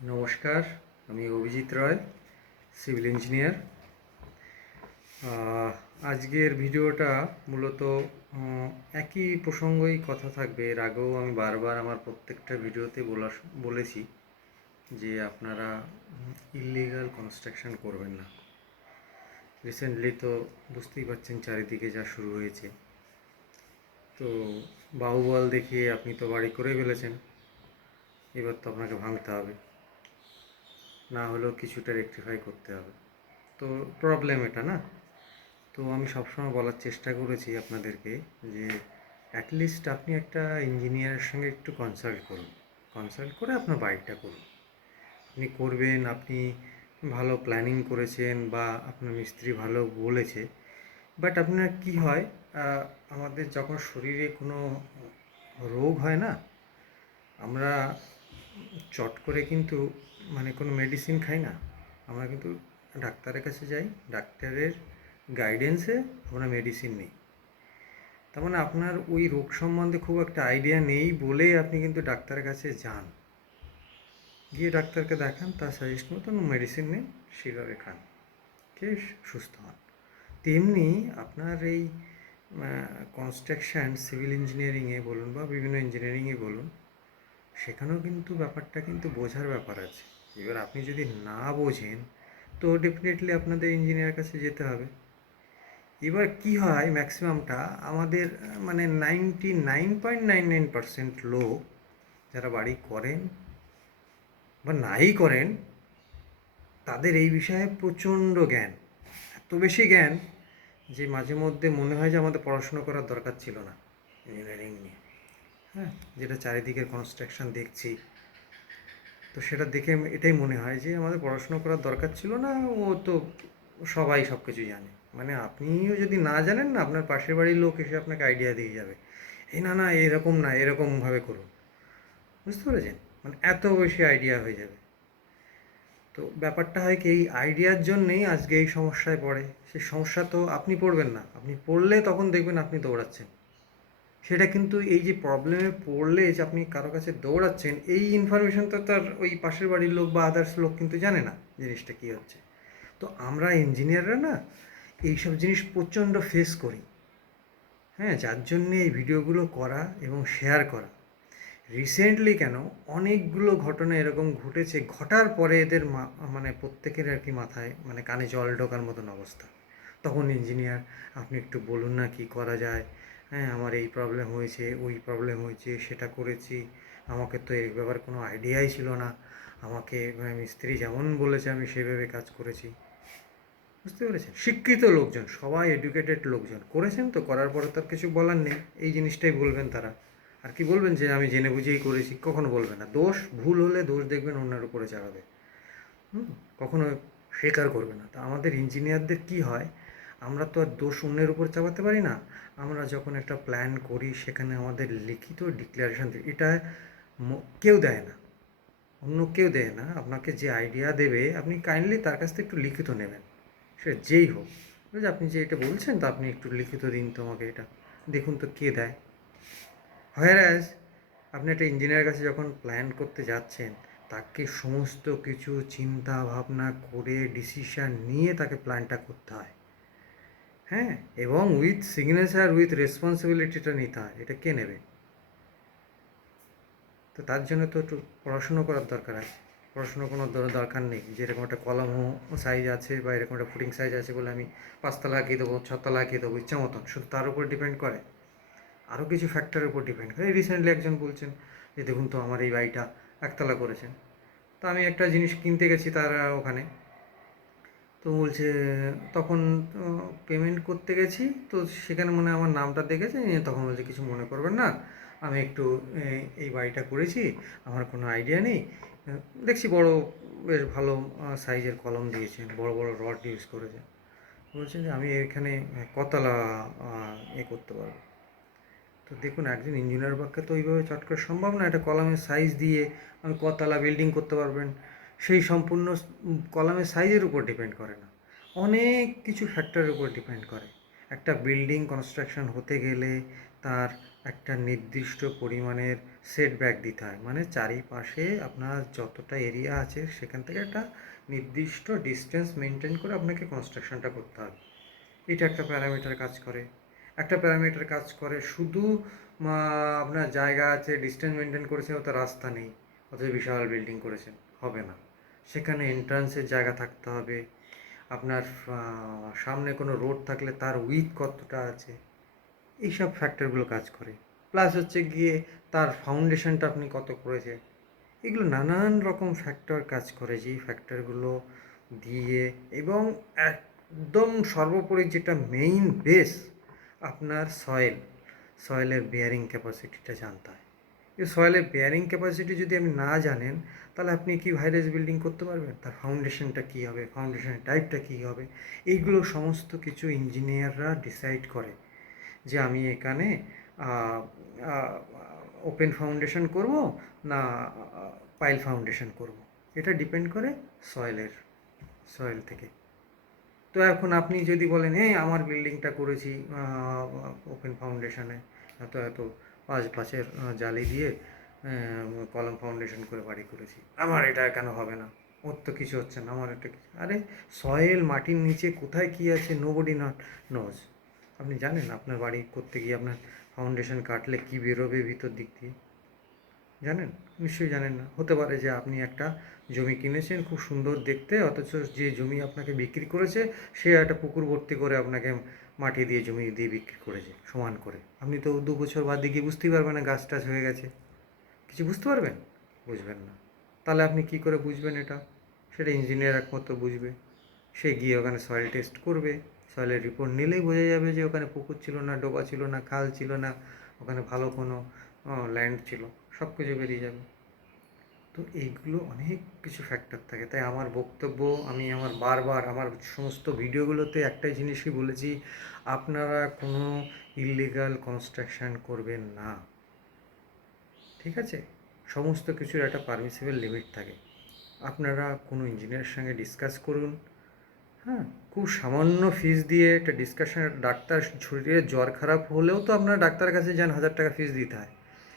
নমস্কার, আমি অভিজিৎ রয়, civil engineer. আজকের ভিডিওটা মূলত একই প্রসঙ্গই কথা থাকবে। এর আগেও আমি বারবার আমার প্রত্যেকটা ভিডিওতে বলেছি যে আপনারা ইললিগাল কনস্ট্রাকশন করবেন না। রিসেন্টলি তো বুঝতেই পারছেন চারিদিকে যা শুরু হয়েছে। তো বাহুবল দেখিয়ে আপনি তো বাড়ি করে ফেলেছেন, এবার তো আপনাকে ভাঙতে হবে, না হলেও কিছুটা রেকটিফাই করতে হবে। তো প্রবলেম এটা না। তো আমি সবসময় বলার চেষ্টা করেছি আপনাদেরকে যে অ্যাটলিস্ট আপনি একটা ইঞ্জিনিয়ারের সঙ্গে একটু কনসাল্ট করুন, কনসাল্ট করে আপনার বাড়িটা করুন। আপনি করবেন, আপনি ভালো প্ল্যানিং করেছেন বা আপনার মিস্ত্রি ভালো বলেছে, বাট আপনার কি হয়, আমাদের যখন শরীরে কোনো রোগ হয় না, আমরা চট করে কিন্তু কোনো মেডিসিন খাই না, আমরা কিন্তু ডাক্তারের কাছে যাই, ডাক্তারের গাইডেন্সে আমরা মেডিসিন নিই। তার মানে আপনার ওই রোগ সম্বন্ধে খুব একটা আইডিয়া নেই বলেই আপনি কিন্তু ডাক্তারের কাছে যান, গিয়ে ডাক্তারকে দেখান, তার সাজেস্ট মতন মেডিসিন নিন, সেভাবে খান, খেয়ে সুস্থ হন। তেমনি আপনার এই কনস্ট্রাকশান, সিভিল ইঞ্জিনিয়ারিংয়ে বলুন বা বিভিন্ন ইঞ্জিনিয়ারিংয়ে বলুন, সেখানেও কিন্তু ব্যাপারটা কিন্তু বোঝার ব্যাপার আছে। এবার আপনি যদি না বোঝেন তো ডেফিনেটলি আপনাদের ইঞ্জিনিয়ারের কাছে যেতে হবে। এবার কি হয়, ম্যাক্সিমামটা আমাদের 99.99% লোক যারা বাড়ি করেন বা নাই করেন, তাদের এই বিষয়ে প্রচণ্ড জ্ঞান, এত বেশি জ্ঞান যে মাঝে মধ্যে মনে হয় যে আমাদের পড়াশুনো করার দরকার ছিল না ইঞ্জিনিয়ারিং নিয়ে। হ্যাঁ, যেটা চারিদিকের কনস্ট্রাকশন দেখছি, তো সেটা দেখে এটাই মনে হয় যে আমাদের পড়াশুনো করার দরকার ছিল না, ও তো সবাই সব কিছু জানে। আপনিও যদি না জানেন না, আপনার পাশের বাড়ির লোক এসে আপনাকে আইডিয়া দিয়ে যাবে, এই না না এরকম না, এরকমভাবে করুন। বুঝতে পেরেছেন? এত বেশি আইডিয়া হয়ে যাবে। তো ব্যাপারটা হয় কি, এই আইডিয়ার জন্যেই আজকে এই সমস্যায় পড়ে। সেই সমস্যা তো আপনি পড়বেন না, আপনি পড়লে তখন দেখবেন আপনি দৌড়াচ্ছেন। সেটা কিন্তু এই যে প্রবলেমে পড়লে যে আপনি কারো কাছে দৌড়াচ্ছেন, এই ইনফরমেশন তো তার ওই পাশের বাড়ির লোক বা আদার্স লোক কিন্তু জানে না জিনিসটা কী হচ্ছে। তো আমরা ইঞ্জিনিয়াররা না এইসব জিনিস প্রচণ্ড ফেস করি। হ্যাঁ, যার জন্যে এই ভিডিওগুলো করা এবং শেয়ার করা। রিসেন্টলি কেন, অনেকগুলো ঘটনা এরকম ঘটেছে, ঘটার পরে এদের প্রত্যেকের আর কি মাথায় কানে জল ঢোকার মতন অবস্থা। তখন ইঞ্জিনিয়ার, আপনি একটু বলুন না কী করা যায়। হ্যাঁ, আমার এই প্রবলেম হয়েছে, ওই প্রবলেম হয়েছে, সেটা করেছি, আমাকে তো এই ব্যাপারে কোনো আইডিয়াই ছিল না, আমাকে মিস্ত্রি যেমন বলেছে আমি সেভাবে কাজ করেছি। বুঝতে পেরেছেন? শিক্ষিত লোকজন, সবাই এডুকেটেড লোকজন করেছেন, তো করার পরে তার কিছু বলার নেই, এই জিনিসটাই বলবেন তারা। আর কি বলবেন যে আমি জেনে বুঝেই করেছি? কখনো বলবেন না। দোষ ভুল হলে দোষ দেখবেন অন্যের উপরে চালাবে, কখনো স্বীকার করবে না। তা আমাদের ইঞ্জিনিয়ারদের কি হয়, আমরা তো আর দোষ অন্যের উপর চাপাতে পারি না। আমরা যখন একটা প্ল্যান করি, সেখানে আমাদের লিখিত ডিক্লারেশন দিই, এটা কেউ দেয় না, অন্য কেউ দেয় না। আপনাকে যে আইডিয়া দেবে, আপনি কাইন্ডলি তার কাছ থেকে একটু লিখিত নেবেন, সে যেই হোক। যে আপনি যে এটা বলছেন, তা আপনি একটু লিখিত দিন তোমাকে, এটা দেখুন তো কে দেয়। হোয়ারাজ আপনি একটা ইঞ্জিনিয়ারের কাছে যখন প্ল্যান করতে যাচ্ছেন, তাকে সমস্ত কিছু চিন্তা ভাবনা করে ডিসিশান নিয়ে তাকে প্ল্যানটা করতে হয়। হ্যাঁ, এবং উইথ সিগনেচার, উইথ রেসপন্সিবিলিটিটা নিতে হয়। এটা কে নেবে? তো তার জন্য তো একটু পড়াশুনো করার দরকার আছে। পড়াশুনোর কোনো দরকার নেই যে এরকম একটা কলম সাইজ আছে বা এরকম একটা ফুটিং সাইজ আছে বলে আমি 5তলা আঁকিয়ে দেবো, 6তলা আঁকিয়ে দেবো ইচ্ছা মতন। শুধু তার উপর ডিপেন্ড করে, আরও কিছু ফ্যাক্টরের উপর ডিপেন্ড করে। রিসেন্টলি একজন বলছেন যে দেখুন তো আমার এই বাড়িটা একতলা করেছেন। তো আমি একটা জিনিস কিনতে গেছি তারা ওখানে, তো বলছে, তখন পেমেন্ট করতে গেছি, তো সেখানে আমার নামটা দেখেছে, তখন বলছে কিছু মনে করবেন না, আমি একটু এই বাড়িটা করেছি, আমার কোনো আইডিয়া নেই। দেখছি বড় বেশ ভালো সাইজের কলম দিয়েছেন, বড় বড় রড ইউজ করেছেন। বলছেন যে আমি এখানে কতলা করতে পারবো। তো দেখুন, একজন ইঞ্জিনিয়ার পক্ষে তো ওইভাবে চট করে সম্ভব না। একটা কলামের সাইজ দিয়ে আমি কতলা বিল্ডিং করতে পারবেন, সেই সম্পূর্ণ কলামের সাইজের উপর ডিপেন্ড করে না, অনেক কিছু ফ্যাক্টরের উপর ডিপেন্ড করে। একটা বিল্ডিং কনস্ট্রাকশন হতে গেলে তার একটা নির্দিষ্ট পরিমাণের সেটব্যাক দিতে হয়, মানে চারিপাশে আপনার যতটা এরিয়া আছে সেখান থেকে একটা নির্দিষ্ট ডিস্টেন্স মেনটেন করে আপনাকে কনস্ট্রাকশনটা করতে হবে। এটা একটা প্যারামিটার কাজ করে। একটা প্যারামিটার কাজ করে শুধু আপনার জায়গা আছে, ডিস্টেন্স মেনটেন করেছেন, ওতে রাস্তা নেই, অথচ বিশাল বিল্ডিং করেছেন, হবে না। সেখানে এন্ট্রান্সের জায়গা থাকতে হবে, আপনার সামনে কোনো রোড থাকলে তার উইথ কতটা আছে, এইসব ফ্যাক্টরগুলো কাজ করে। প্লাস হচ্ছে গিয়ে তার ফাউন্ডেশনটা আপনি কত করেছে, এগুলো নানান রকম ফ্যাক্টর কাজ করে, যেই ফ্যাক্টরগুলো দিয়ে, এবং একদম সর্বোপরি যেটা মেইন বেস, আপনার সয়েলের বেয়ারিং ক্যাপাসিটিটা জানতে হয়। এই সয়েলের বেয়ারিং ক্যাপাসিটি যদি আপনি না জানেন, তাহলে আপনি কি ভাইরাস বিল্ডিং করতে পারবেন? তার ফাউন্ডেশনটা কী হবে, ফাউন্ডেশনের টাইপটা কী হবে, এইগুলো সমস্ত কিছু ইঞ্জিনিয়াররা ডিসাইড করে যে আমি এখানে ওপেন ফাউন্ডেশন করব না পাইল ফাউন্ডেশন করব। এটা ডিপেন্ড করে সয়েল থেকে। তো এখন আপনি যদি বলেন হ্যাঁ আমার বিল্ডিংটা করেছি ওপেন ফাউন্ডেশনে, এত এত 5 পাঁচের জালি দিয়ে কলাম ফাউন্ডেশন করে বাড়ি করেছি, আমার এটা কেন হবে না? ওর তো কিছু হচ্ছে না, আমার এটা কিছু, আরে সয়েল মাটির নিচে কোথায় কী আছে নোবডি নট নোজ। আপনি জানেন আপনার বাড়ি করতে গিয়ে আপনার ফাউন্ডেশন কাটলে কী বেরোবে ভিতর দিক দিয়ে? জানেন? নিশ্চয়ই জানেন না। হতে পারে যে আপনি একটা জমি কিনেছেন খুব সুন্দর দেখতে, অথচ যে জমি আপনাকে বিক্রি করেছে সে একটা পুকুর ভর্তি করে আপনাকে মাটি দিয়ে জমি দিয়ে বিক্রি করেছে সমান করে। আপনি তো 2 বছর বাদে গিয়ে বুঝতেই পারবেন না গাছ টাছ হয়ে গেছে। কিছু বুঝতে পারবেন? বুঝবেন না। তাহলে আপনি কী করে বুঝবেন এটা? সেটা ইঞ্জিনিয়ার একমাত্র বুঝবে। সে গিয়ে ওখানে সয়েল টেস্ট করবে, সয়েলের রিপোর্ট নিলেই বোঝা যাবে যে ওখানে পুকুর ছিল না, ডোবা ছিল না, খাল ছিল না, ওখানে ভালো কোনো ল্যান্ড ছিল, সব কিছু বেরিয়ে যাবে। তো এইগুলো অনেক কিছু ফ্যাক্টর থাকে। তাই আমার বক্তব্য, আমি আমার বারবার আমার সমস্ত ভিডিওগুলোতে একটাই জিনিসই বলেছি, আপনারা কোনো ইললিগাল কনস্ট্রাকশন করবেন না, ঠিক আছে? সমস্ত কিছুর একটা পারমিসিবল লিমিট থাকে। আপনারা কোনো ইঞ্জিনিয়ারের সঙ্গে ডিসকাস করুন, হ্যাঁ, খুব সামান্য ফিস দিয়ে একটা ডিসকাশন। ডাক্তার শরীরে জ্বর খারাপ হলেও তো আপনার ডাক্তারের কাছে যান, 1000 টাকা ফিস দিতে হয়।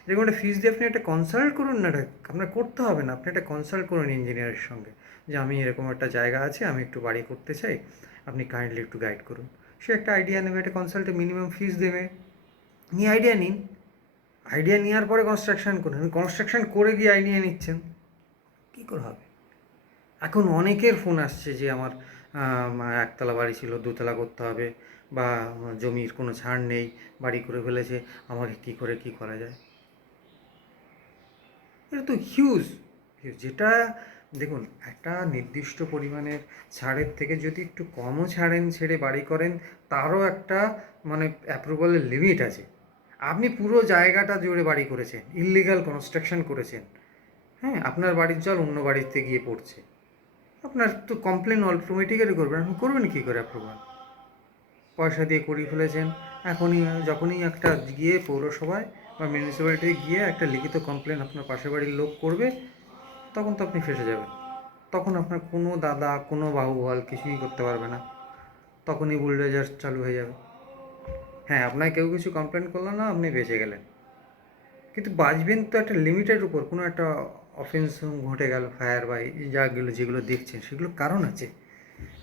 এরকম একটা ফিস দিয়ে আপনি একটা কনসাল্ট করুন না, এটা আপনার করতে হবে না, আপনি একটা কনসাল্ট করুন ইঞ্জিনিয়ারের সঙ্গে যে আমি এরকম একটা জায়গা আছে, আমি একটু বাড়ি করতে চাই, আপনি কাইন্ডলি একটু গাইড করুন। সে একটা আইডিয়া নেবে, একটা কনসাল্টে মিনিমাম ফিস দেবে, নিয়ে আইডিয়া নিন। আইডিয়া নেওয়ার পরে কনস্ট্রাকশন করুন। কনস্ট্রাকশন করে গিয়ে আইডিয়া নিচ্ছেন, কী করে হবে? এখন অনেকের ফোন আসছে যে আমার একতলা বাড়ি ছিল, দোতলা করতে হবে, বা জমির কোনো ছাড় নেই, বাড়ি করে ফেলেছে, আমাকে কী করে কী করা যায়? এটা তো হিউজ। যেটা দেখুন, একটা নির্দিষ্ট পরিমাণের ছাড়ের থেকে যদি একটু কমও ছেড়ে বাড়ি করেন, তারও একটা মানে অ্যাপ্রুভালের লিমিট আছে। আপনি পুরো জায়গাটা জুড়ে বাড়ি করেছেন, ইললিগাল কনস্ট্রাকশন করেছেন, হ্যাঁ, আপনার বাড়ির জল অন্য বাড়িতে গিয়ে পড়ছে, আপনার তো কমপ্লেন অটোমেটিক্যালি করবেন। আপনি করবেন কী করে অ্যাপ্রুভাল? পয়সা দিয়ে করিয়ে ফেলেছেন। এখনই যখনই একটা গিয়ে পৌরসভায় বা মিউনিসিপ্যালিটি গিয়ে একটা লিখিত কমপ্লেন আপনার পাশের বাড়ির লোক করবে, তখন তো আপনি ফেঁসে যাবেন। তখন আপনার কোনো দাদা, কোনো বাহুবল কিছুই করতে পারবে না। তখনই বুলডোজার চালু হয়ে যাবে। হ্যাঁ, আপনাকে কেউ কিছু কমপ্লেন করলো না, আপনি বেঁচে গেলেন। কিন্তু বাঁচবেন তো একটা লিমিটের উপর। কোনো একটা অফেন্স ঘটে গেল, ফায়ার বা যেগুলো দেখছেন সেগুলো কারণ আছে।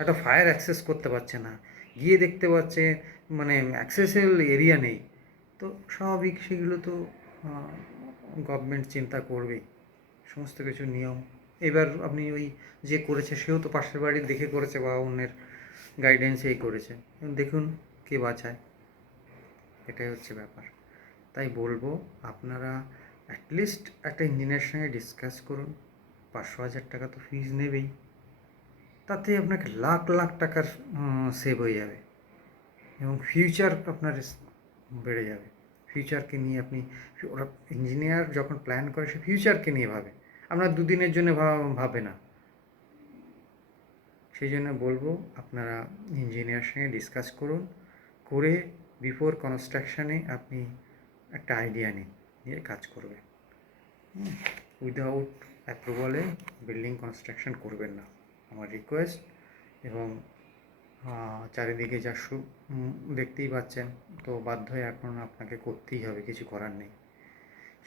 একটা ফায়ার অ্যাক্সেস করতে পারছে না, গিয়ে দেখতে পাচ্ছে মানে অ্যাক্সেসেবল এরিয়া নেই, তো স্বাভাবিক সেগুলো তো গভর্নমেন্ট চিন্তা করবেই, সমস্ত কিছু নিয়ম। এবার আপনি ওই যে করেছে সেও তো পাশের বাড়ির দেখে করেছে বা অন্যের গাইডেন্সেই করেছে, দেখুন কে বাঁচায়, এটাই হচ্ছে ব্যাপার। তাই বলবো আপনারা অ্যাটলিস্ট একটা ইঞ্জিনিয়ারের সঙ্গে ডিসকাস করুন। 500,000 টাকা তো ফিজ নেবেই, তাতে আপনাকে লাখ লাখ টাকার সেভ হয়ে যাবে, এবং ফিউচার আপনার বেড়ে যাবে। ফিউচারকে নিয়ে আপনি, ওরা ইঞ্জিনিয়ার যখন প্ল্যান করে সে ফিউচারকে নিয়ে ভাবে, আপনার দুদিনের জন্য ভাবে না। সেই জন্য বলবো আপনারা ইঞ্জিনিয়ারের সঙ্গে ডিসকাস করুন, করে বিফোর কনস্ট্রাকশানে আপনি একটা আইডিয়া নিন, নিয়ে কাজ করবেন। উইদাউট অ্যাপ্রুভালে বিল্ডিং কনস্ট্রাকশন করবেন না, আমার রিকোয়েস্ট। এবং চারিদিকে যা দেখতেই পাচ্ছেন, তো বাধ্য হয়ে এখন আপনাকে করতেই হবে, কিছু করার নেই।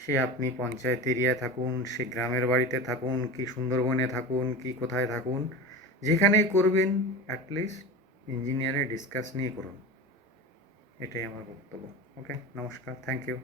সে আপনি পঞ্চায়েত এরিয়ায় থাকুন, সে গ্রামের বাড়িতে থাকুন, কি সুন্দরবনে থাকুন, কি কোথায় থাকুন, যেখানেই করবেন অ্যাটলিস্ট ইঞ্জিনিয়ারের ডিসকাস নিয়ে করুন। এটাই আমার বক্তব্য। ওকে, নমস্কার, থ্যাংক ইউ।